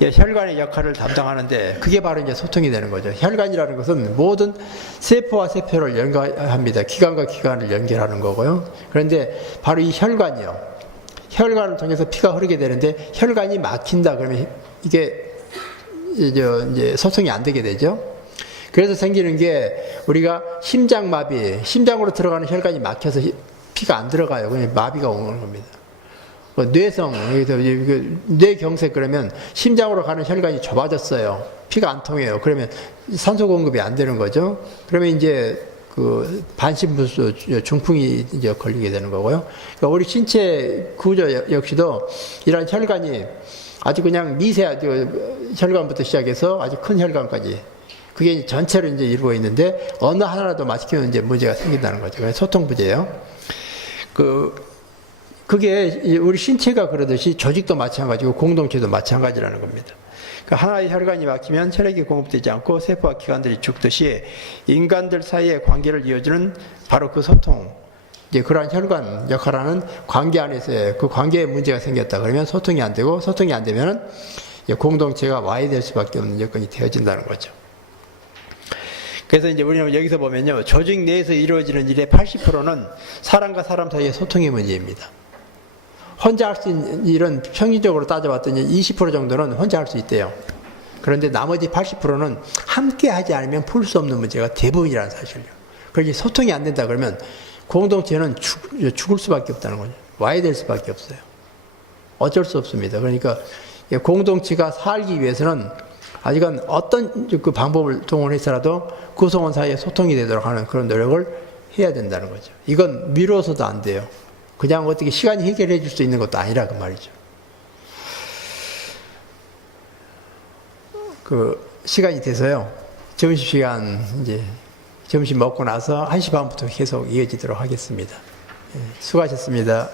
혈관의 역할을 담당하는데, 그게 바로 이제 소통이 되는 거죠. 혈관이라는 것은 모든 세포와 세포를 연결합니다. 기관과 기관을 연결하는 거고요. 그런데 바로 이 혈관이요, 혈관을 통해서 피가 흐르게 되는데 혈관이 막힌다 그러면 이게 이제 소통이 안 되게 되죠. 그래서 생기는 게 우리가 심장마비, 심장으로 들어가는 혈관이 막혀서 피가 안 들어가요. 그냥 마비가 오는 겁니다. 뇌성, 뇌경색 그러면 심장으로 가는 혈관이 좁아졌어요. 피가 안 통해요. 그러면 산소 공급이 안 되는 거죠. 그러면 이제 그 반신불수 중풍이 이제 걸리게 되는 거고요. 그러니까 우리 신체 구조 역시도 이런 혈관이 아주 그냥 미세한 혈관부터 시작해서 아주 큰 혈관까지, 그게 전체로 이제 이루어 있는데 어느 하나라도 막히면 이제 문제가 생긴다는 거죠. 그래서 소통 부재예요. 그게 우리 신체가 그러듯이 조직도 마찬가지고 공동체도 마찬가지라는 겁니다. 그러니까 하나의 혈관이 막히면 혈액이 공급되지 않고 세포와 기관들이 죽듯이 인간들 사이의 관계를 이어주는 바로 그 소통, 이제 그러한 혈관 역할하는 관계 안에서의 그 관계에 문제가 생겼다 그러면 소통이 안 되고, 소통이 안 되면은 공동체가 와해될 수밖에 없는 여건이 되어진다는 거죠. 그래서 이제 우리는 여기서 보면요, 조직 내에서 이루어지는 일의 80%는 사람과 사람 사이의 소통의 문제입니다. 혼자 할 수 있는 일은 평균적으로 따져봤더니 20% 정도는 혼자 할 수 있대요. 그런데 나머지 80%는 함께 하지 않으면 풀 수 없는 문제가 대부분이라는 사실이에요. 그러니 소통이 안 된다 그러면 공동체는 죽을 수밖에 없다는 거죠. 와야 될 수밖에 없어요. 어쩔 수 없습니다. 그러니까 공동체가 살기 위해서는 아직은 어떤 그 방법을 동원해서라도 구성원 사이에 소통이 되도록 하는 그런 노력을 해야 된다는 거죠. 이건 미뤄서도 안 돼요. 그냥 어떻게 시간이 해결해 줄 수 있는 것도 아니라 그 말이죠. 그 시간이 돼서요. 점심시간 이제 점심 먹고 나서 1시 반부터 계속 이어지도록 하겠습니다. 예, 수고하셨습니다.